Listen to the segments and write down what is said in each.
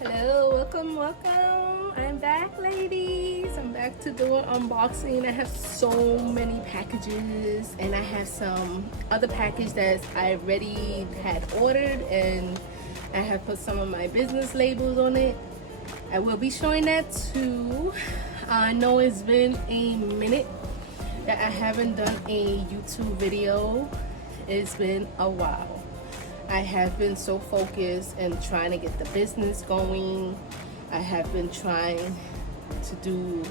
Hello, welcome. I'm back, ladies. I'm back to do an unboxing. I have so many packages, and I have some other package that I already had ordered, and I have put some of my business labels on it. I will be showing that too. I know it's been a minute that I haven't done a YouTube video. It's been a while. I have been so focused and trying to get the business going. I have been trying to do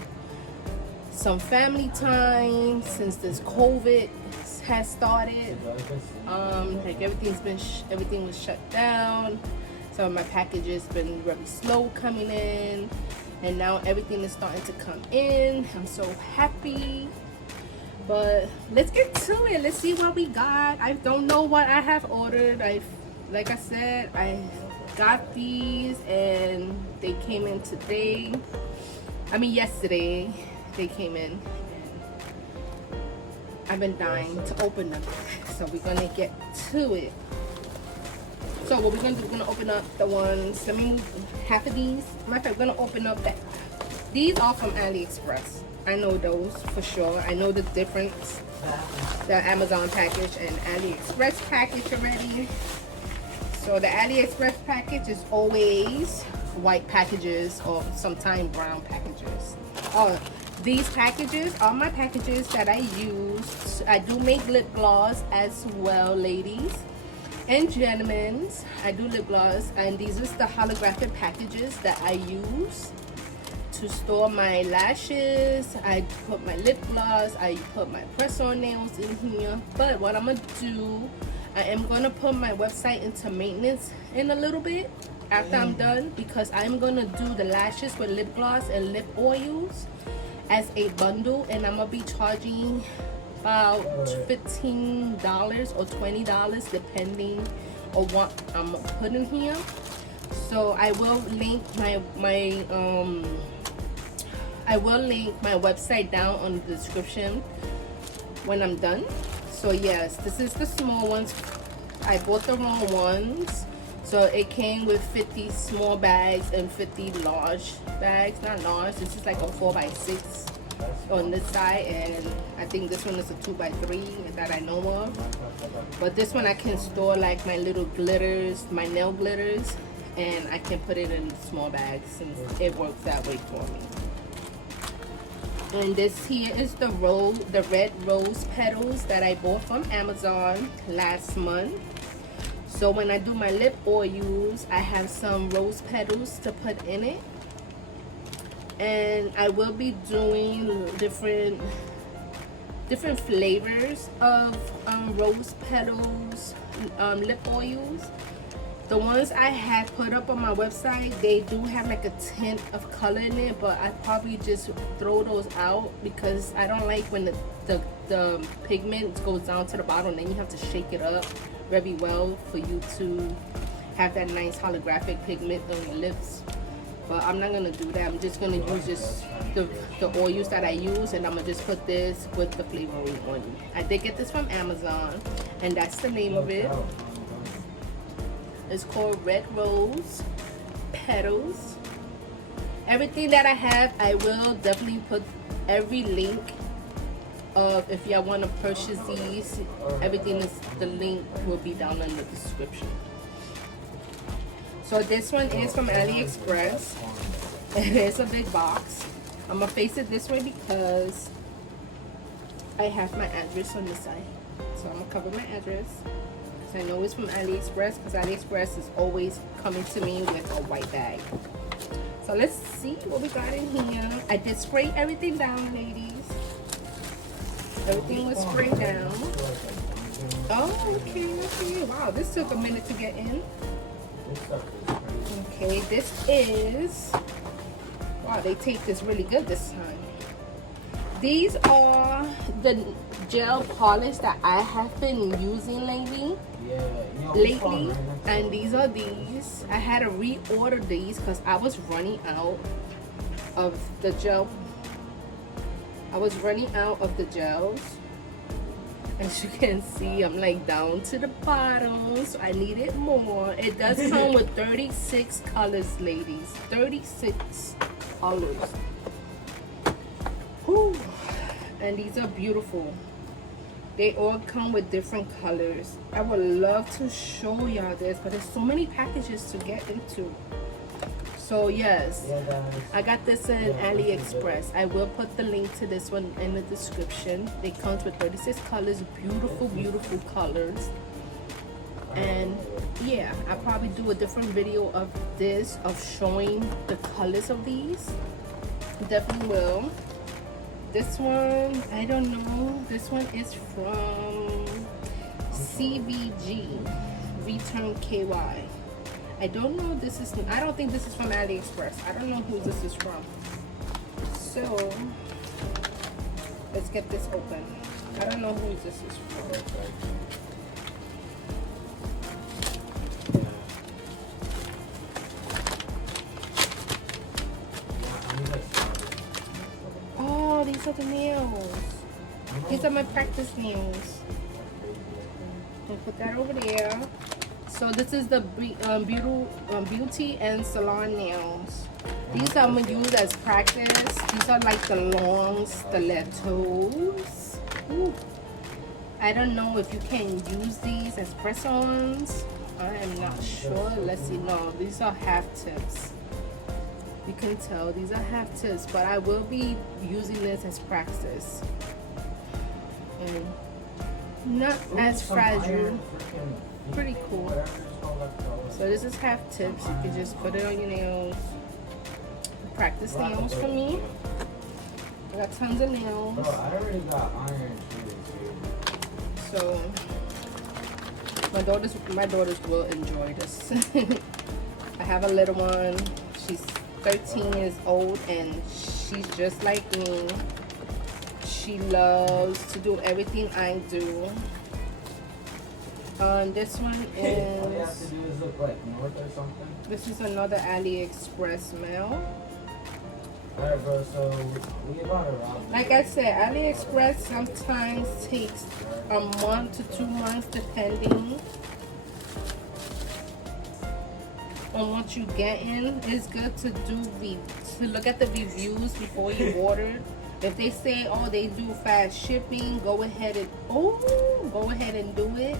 some family time since this COVID has started. Like everything was shut down. Some of my packages been very slow coming in, and now everything is starting to come in. I'm so happy. But let's get to it. Let's see what we got. I don't know what I have ordered. Like I said, I got these and they came in today. Yesterday they came in. I've been dying to open them. So we're gonna get to it. So what we're gonna do, we're gonna open up the ones. Let me move half of these. Matter of fact, we're gonna open up that. These are from AliExpress. I know those for sure. I know the difference. The Amazon package and AliExpress package already. So the AliExpress package is always white packages or sometimes brown packages. These packages are my packages that I use. I do make lip gloss as well, ladies and gentlemen. I do lip gloss, and these are the holographic packages that I use to store my lashes. I put my lip gloss, I put my press-on nails in here. But what I'm gonna do, I am gonna put my website into maintenance in a little bit after I'm done, because I'm gonna do the lashes with lip gloss and lip oils as a bundle, and I'm gonna be charging about $15 or $20 depending on what I'm putting here. So I will link I will link my website down on the description when I'm done. So yes, this is the small ones. I bought the wrong ones. So it came with 50 small bags and 50 large bags. Not large, this is like a 4x6 on this side, and I think this one is a 2x3 that I know of. But this one I can store like my little glitters, my nail glitters, and I can put it in small bags since it works that way for me. And this here is the red rose petals that I bought from Amazon last month. So when I do my lip oils, I have some rose petals to put in it. And I will be doing different flavors of rose petals lip oils. The ones I had put up on my website, they do have like a tint of color in it, but I probably just throw those out because I don't like when the pigment goes down to the bottom, and then you have to shake it up very well for you to have that nice holographic pigment on your lips. But I'm not gonna do that. I'm just gonna use just the oils that I use, and I'm gonna just put this with the flavoring on. I did get this from Amazon, and that's the name of it. It's called Red Rose Petals. Everything that I have, I will definitely put every link of, if y'all want to purchase these, everything is, the link will be down in the description. So this one is from AliExpress. It is a big box. I'm gonna face it this way because I have my address on this side. So I'm gonna cover my address. I know it's from AliExpress because AliExpress is always coming to me with a white bag. So let's see what we got in here. I did spray everything down, ladies. Everything was sprayed down. Oh, okay. Wow, this took a minute to get in. Okay, this is... Wow, they taped this really good this time. These are the gel polish that I have been using lately, and these are these. I had to reorder these because I was running out of the gel. I was running out of the gels, As you can see, I'm like down to the bottom, so I needed more. It does come with 36 colors, ladies. 36 colors. Whew. And these are beautiful. They all come with different colors. I would love to show y'all this, but there's so many packages to get into. So yes, I got this in AliExpress. I will put the link to this one in the description. It comes with 36 colors, beautiful, beautiful colors. And yeah, I'll probably do a different video of this, of showing the colors of these. Definitely will. This one, I don't know. This one is from CVG, Return KY. I don't know, this is, I don't think this is from AliExpress. I don't know who this is from. So, let's get this open. I don't know who this is from. Oh, these are the nails. These are my practice nails. I'll put that over there. So this is the beauty and salon nails. These I'm gonna use as practice. These are like the long stilettos. Ooh. I don't know if you can use these as press-ons. I am not sure. Let's see. No, these are half tips. You can tell these are half tips, but I will be using this as practice. And not as fragile. Pretty cool. So this is half tips. You can just put it on your nails. Practice nails for me. I got tons of nails. I already got iron shoes. So my daughters will enjoy this. I have a little one. She's 13 years old and she's just like me. She loves to do everything I do. This one is. All you have to do is look like north or something. This is another AliExpress mail. Alright, bro. So we about to rob. Like I said, AliExpress sometimes takes a month to 2 months, depending on what you get in. It's good to look at the reviews before you order. If they say, oh, they do fast shipping, go ahead and do it.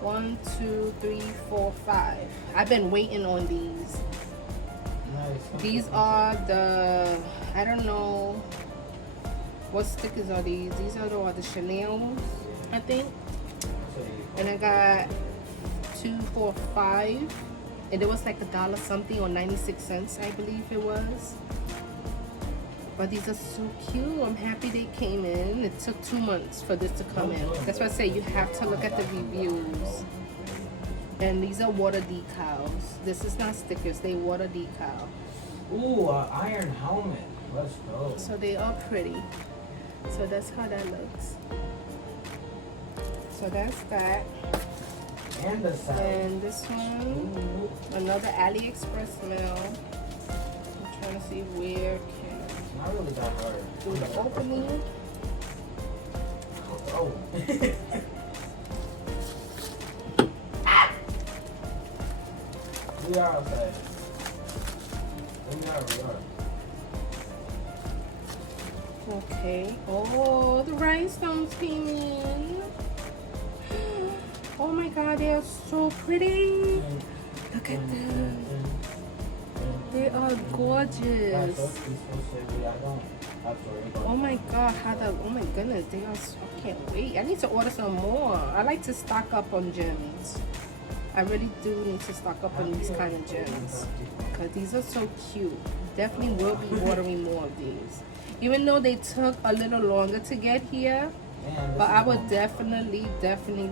1, 2, 3, 4, 5. I've been waiting on these. Nice. These are the, I don't know what stickers are these. These are the Chanel's, I think. And I got 2, 4, 5. And it was like $1 something or 96 cents, I believe it was. But these are so cute. I'm happy they came in. It took 2 months for this to come in. That's why I say you have to look at the reviews. And these are water decals. This is not stickers, they water decal. Ooh, iron helmet. Let's go. So they are pretty. So that's how that looks. So that's that. And the salad. And this one, another AliExpress mail. I'm trying to see where can Not really that hard. do the opening. Oh. We are outside. We are. Okay. Oh, the rhinestones came in. Oh my god, they are so pretty. Look at them. They are gorgeous. Oh my god, oh my goodness, they are so, I can't wait. I need to order some more. I like to stock up on gems. I really do need to stock up on these kind of gems. Because these are so cute. Definitely will be ordering more of these. Even though they took a little longer to get here. But I would definitely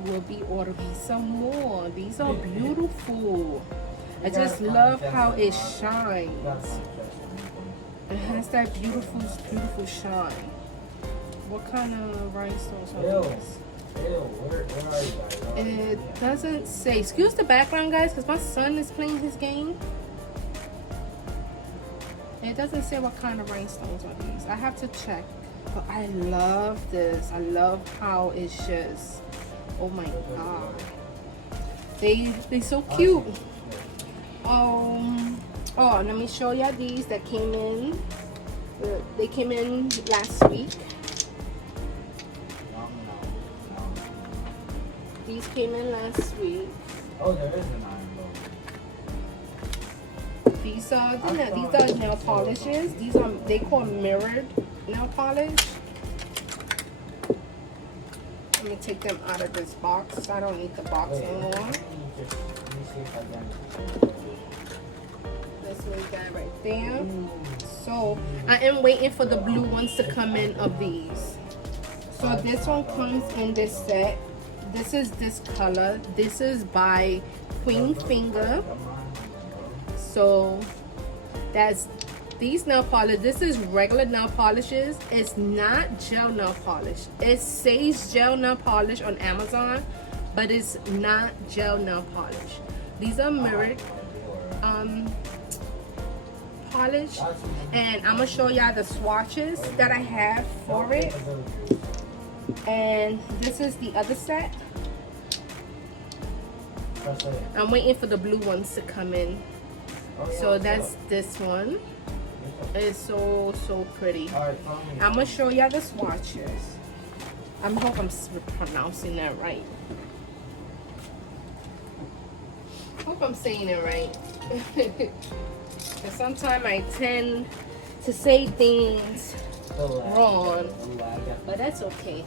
will be ordering some more. These are beautiful. I just love how it shines. It has that beautiful shine. What kind of rhinestones are these? Where are you guys? It doesn't say. Excuse the background, guys, because my son is playing his game. It doesn't say what kind of rhinestones are these. I have to check. I love this. I love how it's just, oh my god. They so cute. Oh, let me show y'all these that came in. They came in last week. These came in last week. Oh, there is an iron bowl. These are nail polishes. They call mirrored nail polish. Let me take them out of this box. I don't need the box anymore. Let me see if I can. Let's make that right there. So I am waiting for the blue ones to come in of these. So this one comes in this set. This is this color. This is by Queen Finger. So that's these nail polish. This is regular nail polishes. It's not gel nail polish. It says gel nail polish on Amazon, but it's not gel nail polish. These are mirrored polish, and I'm gonna show y'all the swatches that I have for it. And this is the other set. I'm waiting for the blue ones to come in. So that's this one. It's so pretty. I'm gonna show y'all the swatches. I hope I'm pronouncing that right. Hope I'm saying it right. Because sometimes I tend to say things wrong, but that's okay.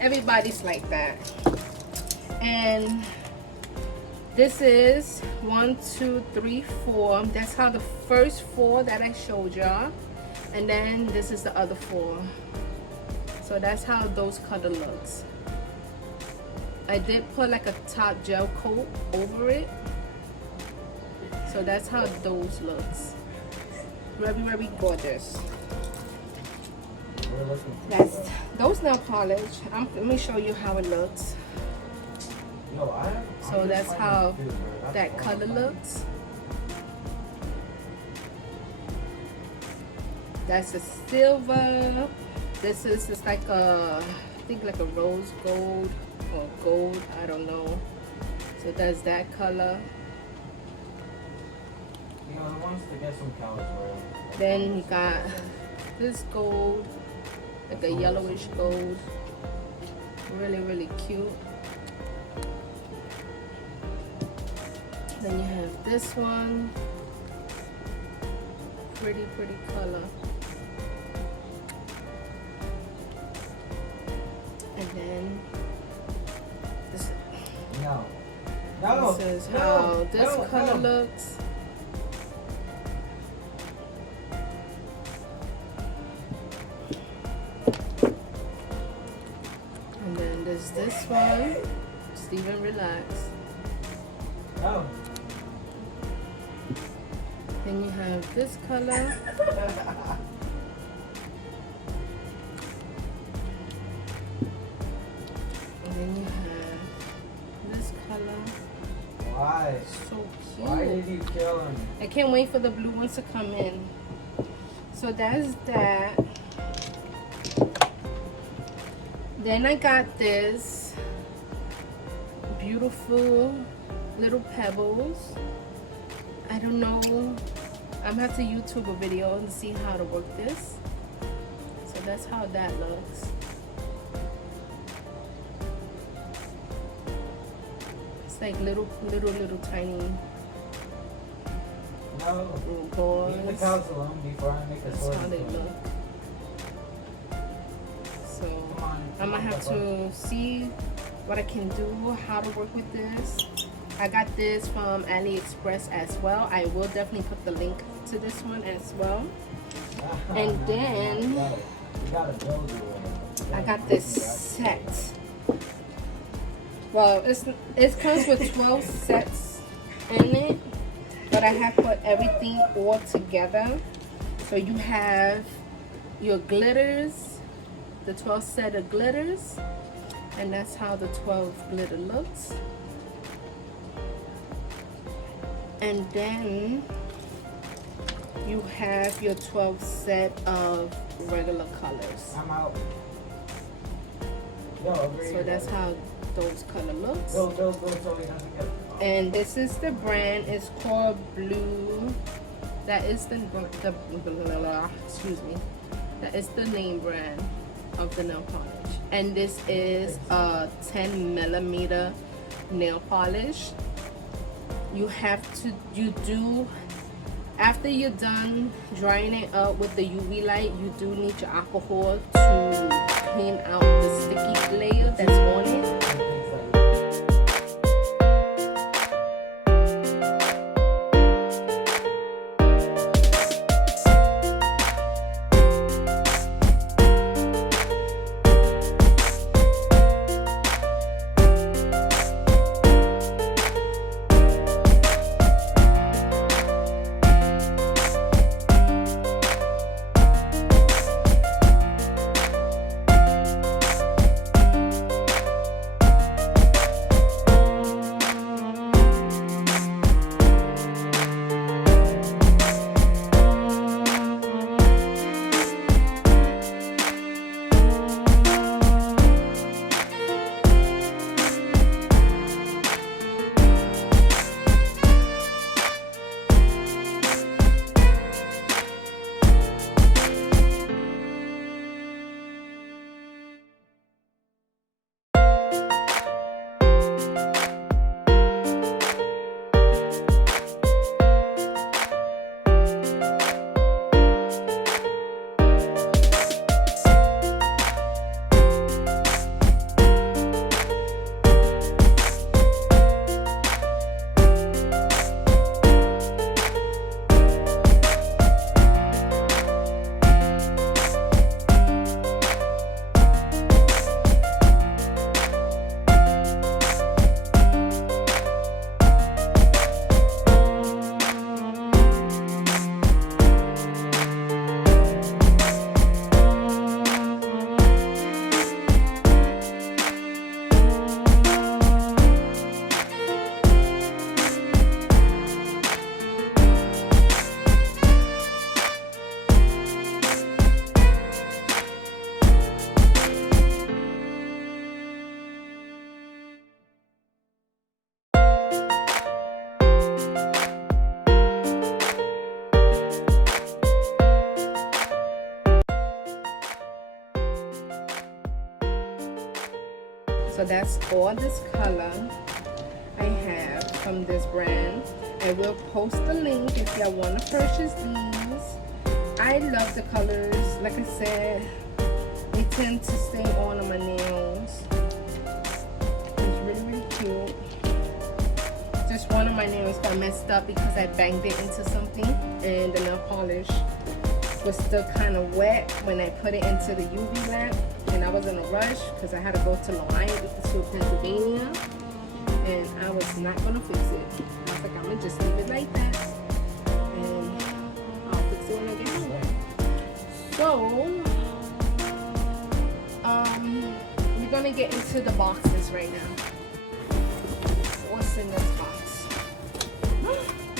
Everybody's like that. And this is 1, 2, 3, 4. That's how the first 4 that I showed y'all, and then this is the other 4. So that's how those color looks. I did put like a top gel coat over it, so that's how those looks. Very gorgeous. That's those nail polish. Let me show you how it looks. So that's how that color looks. That's a silver. This is just like a, I think like a rose gold or gold, I don't know. So that's that color. Then you got this gold, like a yellowish gold. Really cute. Then you have this one. Pretty color. And then this, this is how this color looks. And then there's this one. Steven, relax. Oh. Then you have this color. And then you have this color. Why? So cute. Why did you kill him? I can't wait for the blue ones to come in. So that's that. Then I got this beautiful little pebbles. I don't know. I'm gonna have to YouTube a video and see how to work this. So that's how that looks. It's like little tiny little balls. Leave the cows alone before I make a sword. That's how they look. So I'm gonna have to see what I can do, how to work with this. I got this from AliExpress as well. I will definitely put the link to this one as well. And then I got this set. Well, it comes with 12 sets in it, but I have put everything all together. So you have your glitters, the 12 set of glitters, and that's how the 12 glitter looks. And then you have your 12 set of regular colors. I'm out. Yo, agree. So that's how those color looks. Go, so we got together. And this is the brand. It's called Blue. That is the excuse me. That is the name brand of the nail polish. And this is a 10mm nail polish. You do after you're done drying it up with the UV light, you do need your alcohol to clean out the sticky layer that's on it. So that's all this color I have from this brand. I will post the link if y'all want to purchase these. I love the colors. Like I said, they tend to stay on my nails. It's really, really cute. Just one of my nails got messed up because I banged it into something and the nail polish was still kind of wet when I put it into the UV lamp, and I was in a rush because I had to go to Long Island to Pennsylvania, and I was not gonna fix it. I was like, I'm gonna just leave it like that, and I'll fix it when I get home. So, we're gonna get into the boxes right now. What's in this box?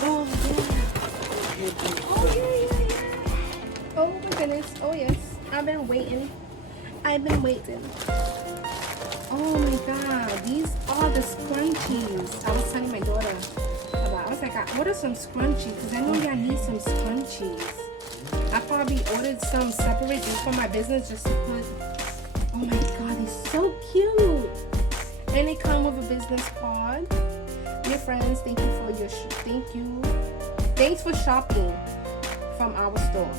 Oh yeah. Oh yeah. Oh my goodness. Oh yes. I've been waiting. Oh my god. These are the scrunchies. I was telling my daughter about. I was like, what are some scrunchies? Because I know y'all need some scrunchies. I probably ordered some separate just for my business just to put. Oh my god, they're so cute. And they come with a business card. Dear friends, thank you for your Thanks for shopping from our store.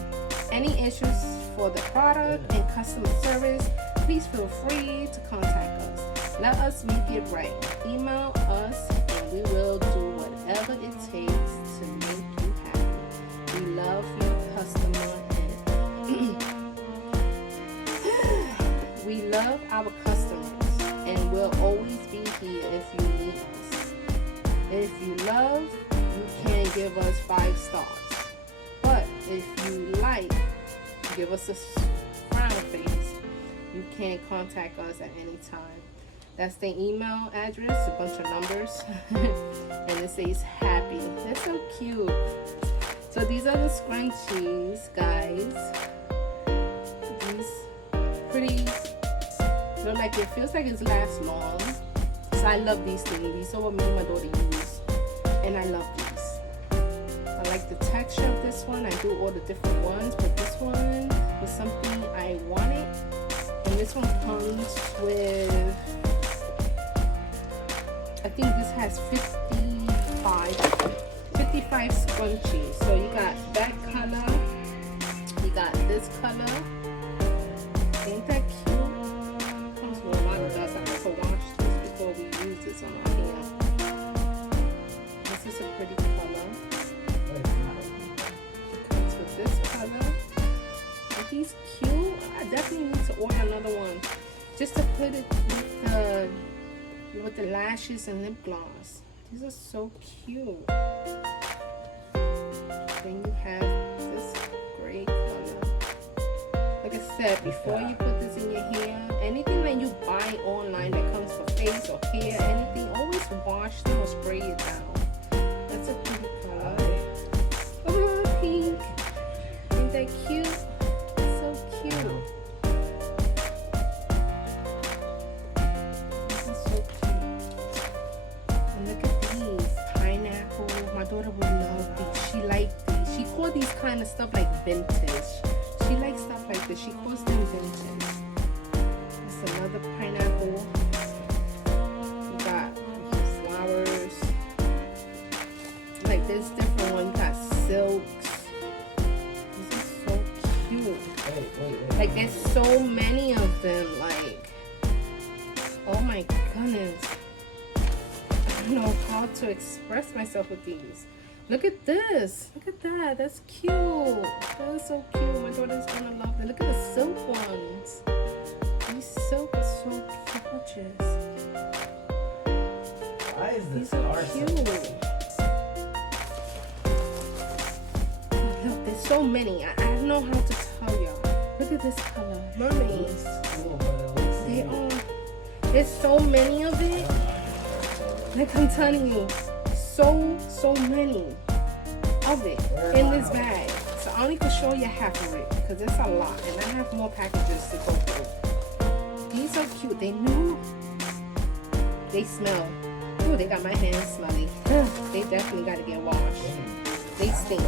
Any issues for the product and customer service, please feel free to contact us. Let us make it right. Email us and we will do whatever it takes to make you happy. We love your customer and we love our customers and we'll always be here if you need us. If you love, you can give us 5 stars. But if you like, give us a frown face. You can contact us at any time. That's the email address, a bunch of numbers, and it says happy. They're so cute. So these are the scrunchies, guys. pretty. Look like it feels like it lasts long. So I love these things. These are what me and my daughter use, and I love these. I like the texture of this one. I do all the different ones, but this one was something I wanted. And this one comes with, I think this has 55 scrunchies. So you got that color, you got this color. Ain't that cute? Comes with a lot of dust. I have to wash this before we use this on our hair. This is a pretty color. It comes with this color. Are these cute? I definitely need to order another one just to put it with the lashes and lip gloss. These are so cute. Then you have this gray color. Like I said, before you put this in your hair, anything that you buy online that comes for face or hair, anything, always wash them or spray it down. That's a pretty color. Oh, pink. Ain't that cute? So cute. This is so cute. And look at these. Pineapple. My daughter would love these. She liked these. She called these kind of stuff like vintage. She likes stuff like this. She calls them vintage. It's another pineapple. You got flowers. Like this different one. You got silks. This is so cute. Wait. Like there's so many of them. Like, oh my goodness. I don't know how to express myself with these. Look at this. Look at that. That's cute. That is so cute. My daughter's gonna love it. Look at the silk ones. These silk are so gorgeous. Why is this These are so cute. Look, there's so many. I don't know how to tell y'all. Look at this color. Mermaids. They are. There's so many of it. Like I'm telling you. So many of it in this bag. So I only can show you half of it because it's a lot and I have more packages to go through. These are cute. They new. They smell. Ooh, they got my hands smelly. They definitely got to get washed. They stink.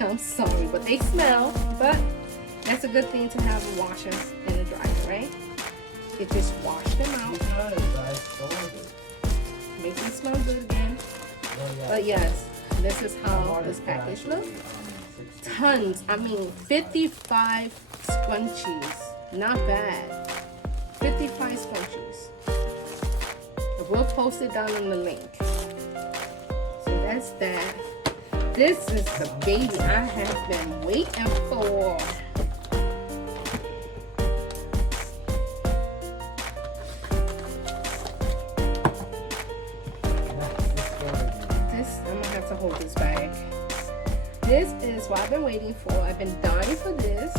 I'm sorry, but they smell. But that's a good thing to have a washer and a dryer, right? You just wash them out. Make them smell good again. But yes, this is how this package looks. Tons. I mean, 55 scrunchies. Not bad. 55 scrunchies. We'll post it down in the link. So that's that. This is the baby I have been waiting for. Hold this bag. This is what I've been waiting for. I've been dying for this.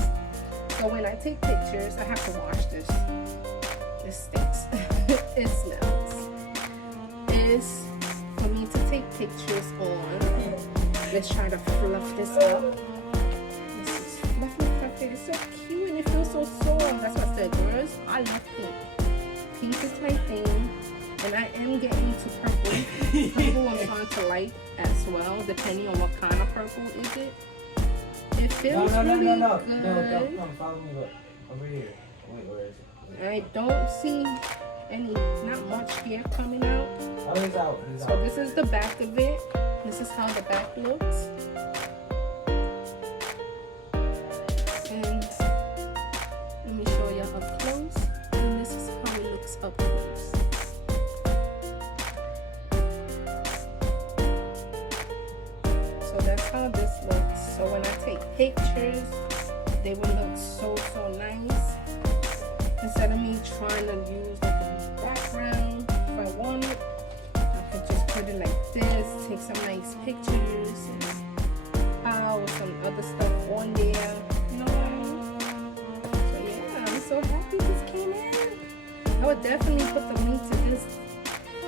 So when I take pictures, I have to wash this. It stinks. It smells. It's for me to take pictures on. Let's try to fluff this up. This is fluffy. It's so cute and it feels so soft. That's what I said, girls. I love pink. Pink is my thing. And I am getting into purple. Purple I'm trying to like as well, depending on what kind of purple is it. It feels really good. No, come follow me over here. Wait, where is it? I don't see not much hair coming out. Oh, it's out. So this is the back of it. This is how the back looks. And let me show you up close. And this is how it looks up close. That's how this looks. So when I take pictures, they will look so nice. Instead of me trying to use like a background, if I want it, I can just put it like this, take some nice pictures, and some other stuff on there. You know what I mean? So yeah, I'm so happy this came in. I would definitely put the link to this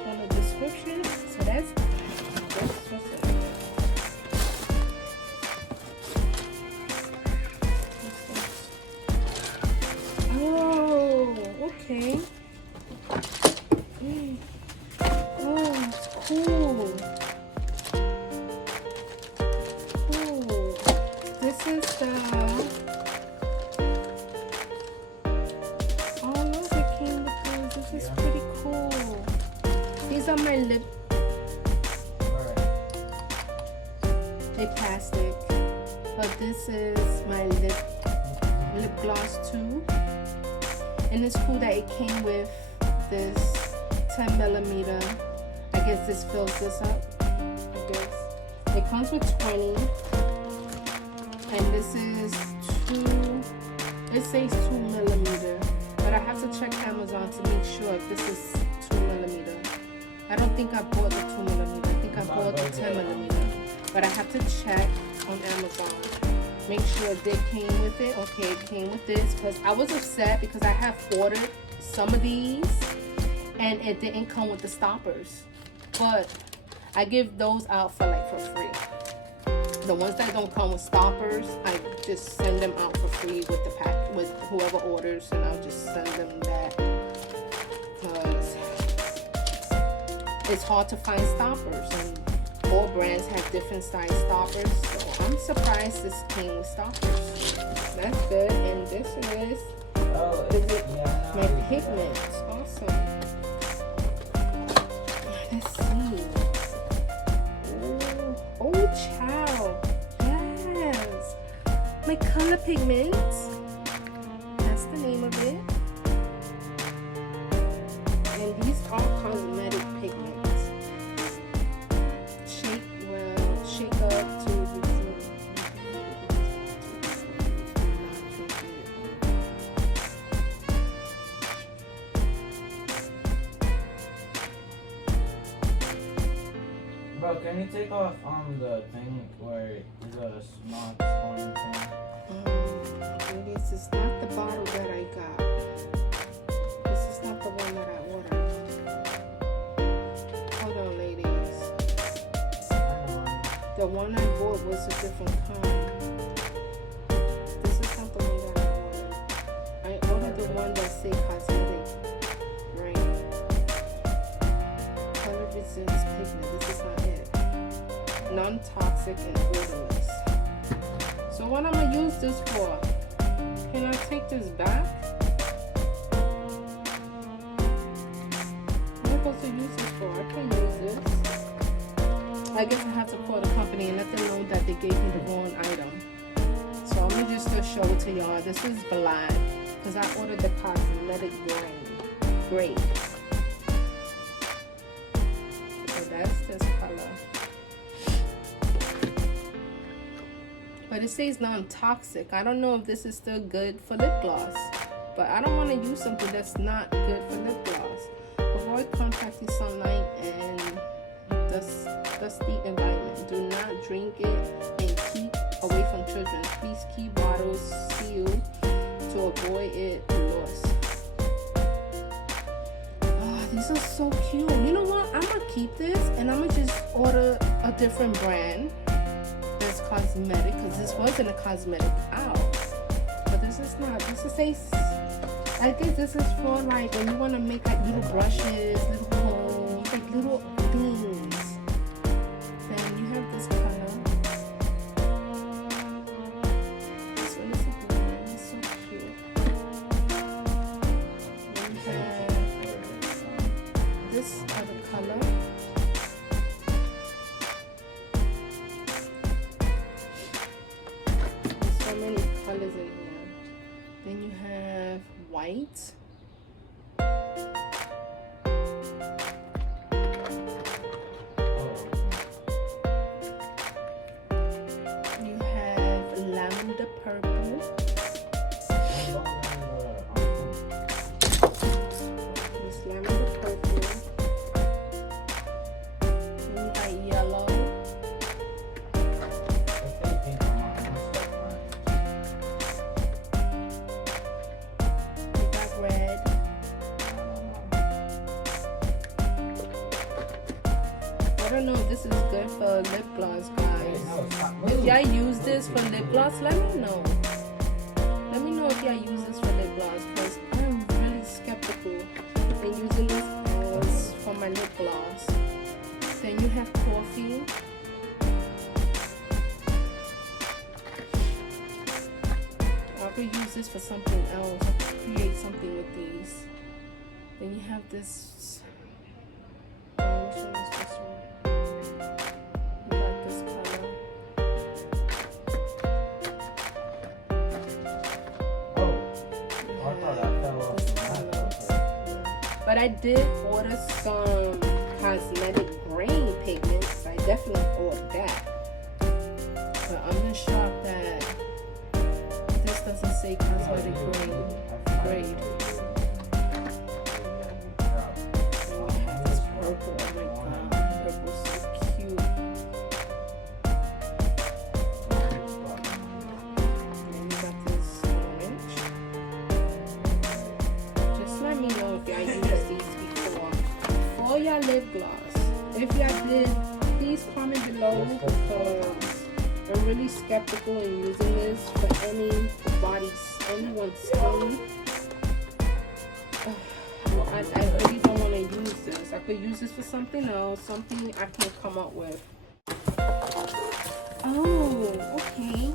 on the description. So that's what's it. Oh, cool. Cool. This is the... Oh, look, it came with these. This is pretty cool. These are my lip... They plastic. But this is my lip gloss too. And it's cool that it came with this 10 millimeter. I guess this fills this up. Like this. It comes with 20. And this is 2. It says 2 millimeter. But I have to check Amazon to make sure if this is 2 millimeter. I don't think I bought the 2 millimeter. I think I bought the 10 millimeter. But I have to check on Amazon. Make sure they came with it. Okay, it came with this. Because I was upset because I have ordered some of these and it didn't come with the stoppers. But I give those out for free. The ones that don't come with stoppers, I just send them out for free with the pack, with whoever orders, and I'll just send them that. Because it's hard to find stoppers, and all brands have different size stoppers. So I'm surprised this came with stoppers. That's good. And this is my pigment. Awesome. Let's see. Oh, child. Yes. My color pigment. That's the name of it. And these are cosmetic pigments. Shake up to Bro, can you take off the thing where the small spoon thing? This is not the bottle that I got. This is not the one that I ordered. Hold on, ladies. The one I bought was a different kind. This is not the one that I ordered. I ordered the one that say cosmetic, right? Color resistance pigment. This is not it. Non-toxic and odorless. So what I'm gonna use this for? Can I take this back? What am I supposed to use this for? I can't use this. I guess I have to call the company and let them know that they gave me the wrong item. So I'm gonna just show it to y'all. This is black because I ordered the cosmetic grade. So that's this color. But it says non-toxic. I don't know if this is still good for lip gloss. But I don't want to use something that's not good for lip gloss. Avoid contacting sunlight and dusty environment. Do not drink it and keep away from children. Please keep bottles sealed to avoid it loss. Oh, these are so cute. You know what? I'm going to keep this and I'm going to just order a different brand. Cosmetic, because this wasn't a cosmetic out, but this is not. This is I think this is for like when you want to make like little brushes, little combs, like little things. Then you have this color. This one is a blue. It's so cute. Then you have this other color. Colors in here. Then you have white. You have lavender purple. This lavender purple. Then you got yellow. I don't know if this is good for lip gloss, guys. If y'all use this for lip gloss, let me know. Let me know if y'all use this for lip gloss, because I'm really skeptical in using this as for my lip gloss. have coffee. I could use this for something else. I could create something with these. Then you have this. Which one is this one? You got this color. Oh, I thought that fell off. But I did order some cosmetic grain pigments. I definitely ordered that. But I'm just shocked that this doesn't say cosmetic grade. This purple, oh my god, purple's so cute. And we got this orange. Just let me know if y'all used these before. For your lip gloss, if y'all did, please comment below because I'm really skeptical in using this for anyone's skin. I really don't want to use this. I could use this for something else, something I can come up with. Oh, okay.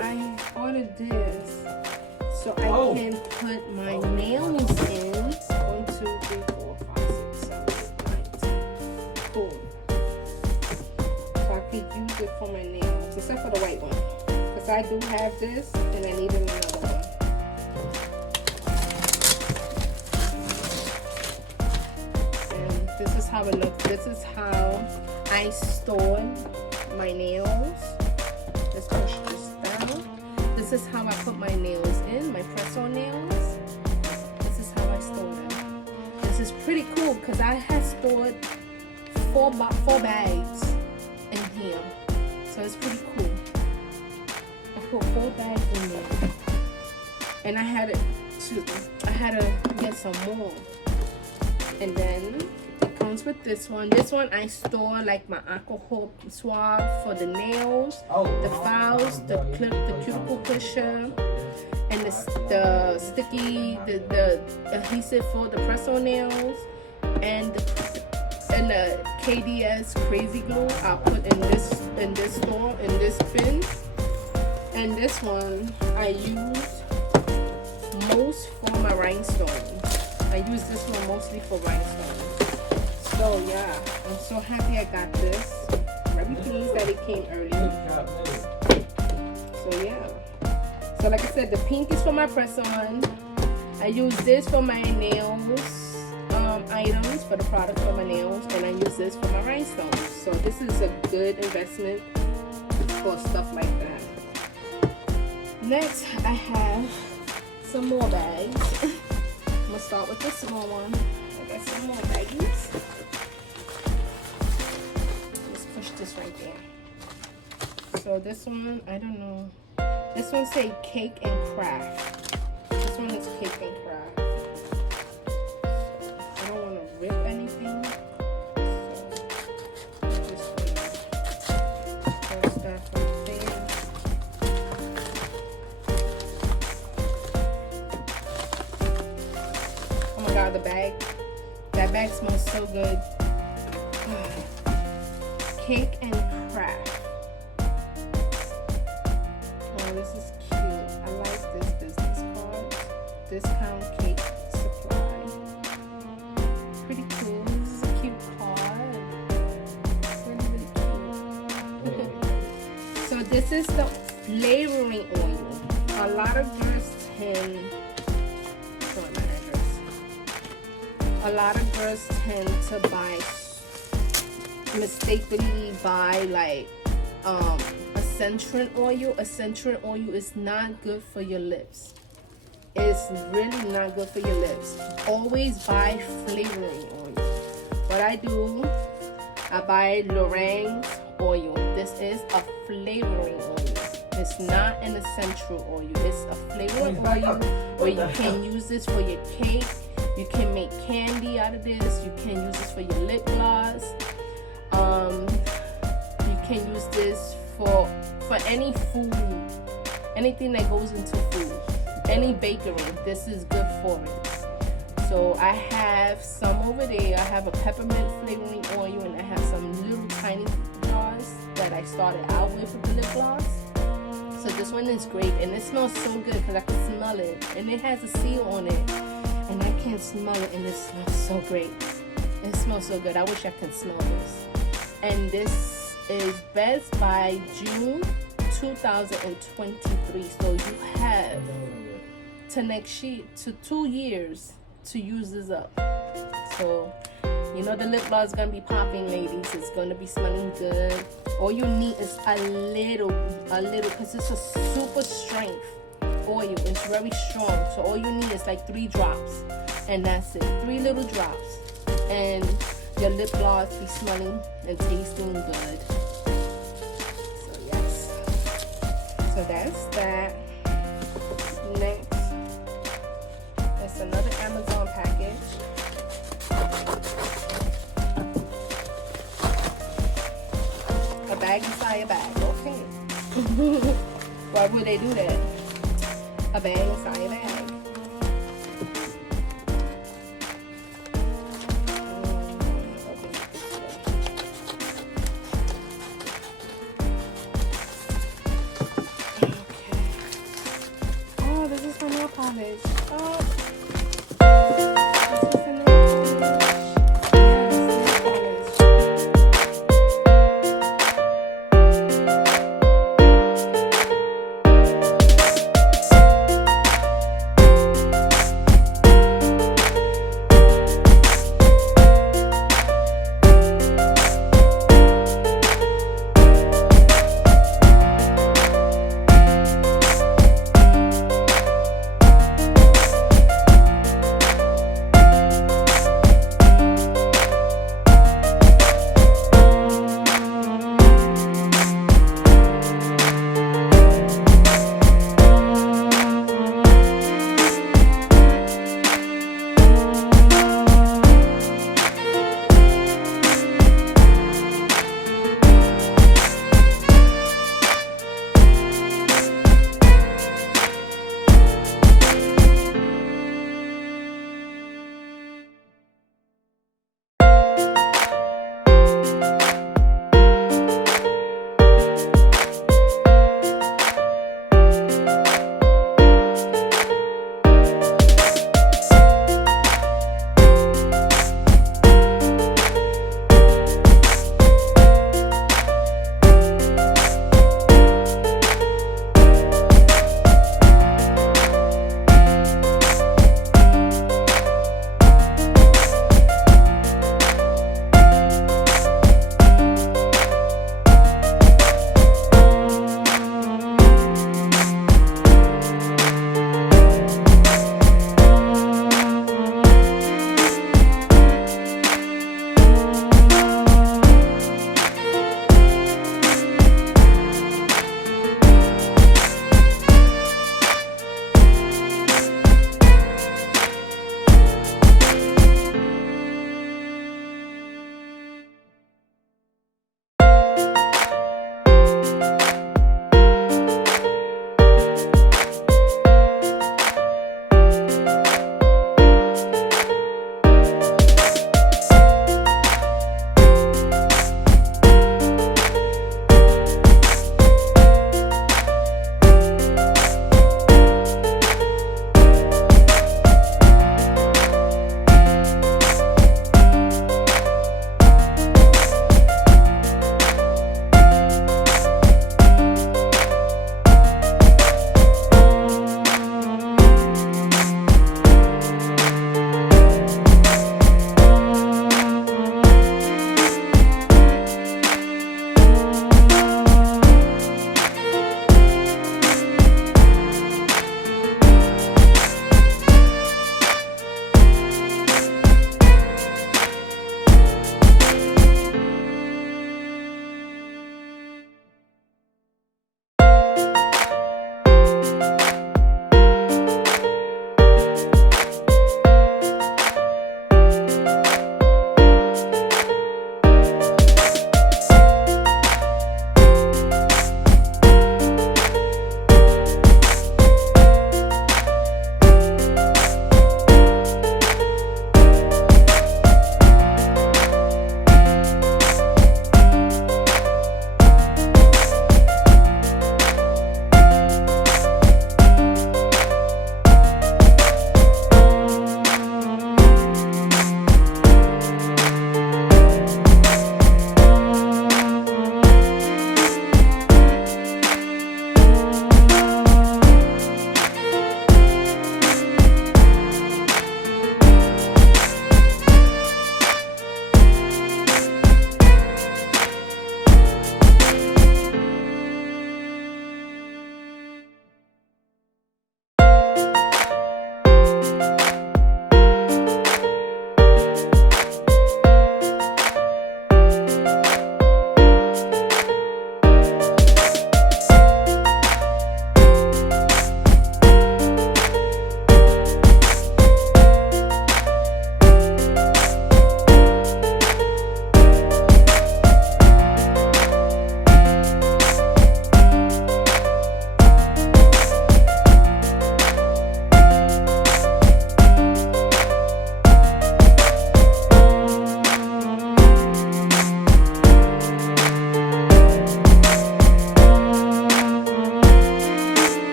I ordered this so I can put my nails in. 1, 2, 3, 4, 5, 6, 7, 8, 9, 10. Cool. So I could use it for my nails, except for the white one. Because I do have this and I needed another one. This is how it looks. This is how I stored my nails. Just push this down. This is how I put my nails in, my press-on nails. This is how I store them. This is pretty cool because I had stored four bags in here. So it's pretty cool. I put 4 bags in there. And I had to get some more. And then comes with this one. This one I store like my alcohol swab for the nails, the files, the clip, the cuticle pusher, and the sticky, the adhesive for the press-on nails, and the KDS crazy glue I'll put in this store, in this bin. And this one I use most for my rhinestones. I use this one mostly for rhinestones. So yeah, I'm so happy I got this. Very pleased that it came early. So yeah. So like I said, the pink is for my press-on. I use this for my nails items, for the product for my nails, and I use this for my rhinestones. So this is a good investment for stuff like that. Next, I have some more bags. I'm gonna start with the small one. I got some more baggies. This right there. So this one, I don't know. This one say cake and craft. This one is cake and craft. I don't want to rip anything. So I'm just gonna close that right there. Oh my god, the bag. That bag smells so good. Cake and craft. Oh, this is cute. I like this business card. Discount cake supply. Pretty cool. This is a cute card. Really, really cute. So this is the flavoring oil. A lot of girls tend to buy, mistakenly buy like essential oil. Essential oil is not good for your lips. It's really not good for your lips. Always buy flavoring oil. What I do, I buy Lorraine's oil. This is a flavoring oil. It's not an essential oil. It's a flavoring oil where you can use this for your cake. You can make candy out of this. You can use this for your lip gloss. You can use this for any food, anything that goes into food, any bakery. This is good for it. So I have some over there. I have a peppermint flavoring oil, and I have some little tiny jars that I started out with the lip gloss. So this one is great, and it smells so good because I can smell it, and it has a seal on it, and I can smell it, and it smells so great. It smells so good. I wish I could smell this. And this is best by June 2023. So you have to next year, to 2 years to use this up. So you know the lip gloss is gonna be popping, ladies. It's gonna be smelling good. All you need is a little, because it's a super strength oil. It's very strong. So all you need is like 3 drops, and that's it. 3 little drops, and your lip gloss be smelling and tasting good. So yes. So that's that. Next, it's another Amazon package. A bag inside a bag, okay. Why would they do that? A bag inside a bag. Okay. Oh, this is for nail polish. Oh. This is for nail polish. Yes, nail polish.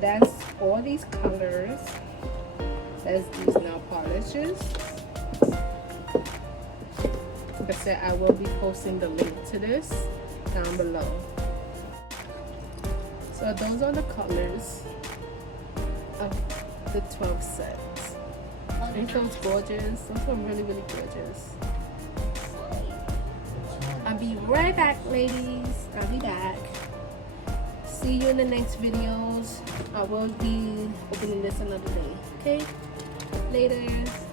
that's all these colors. That's these nail polishes. Like I said, I will be posting the link to this down below. So those are the colors of the 12 sets. Ain't those gorgeous? Those are really, really gorgeous. I'll be right back, ladies. I'll be back. See you in the next videos. I will be opening this another day. Okay? Later.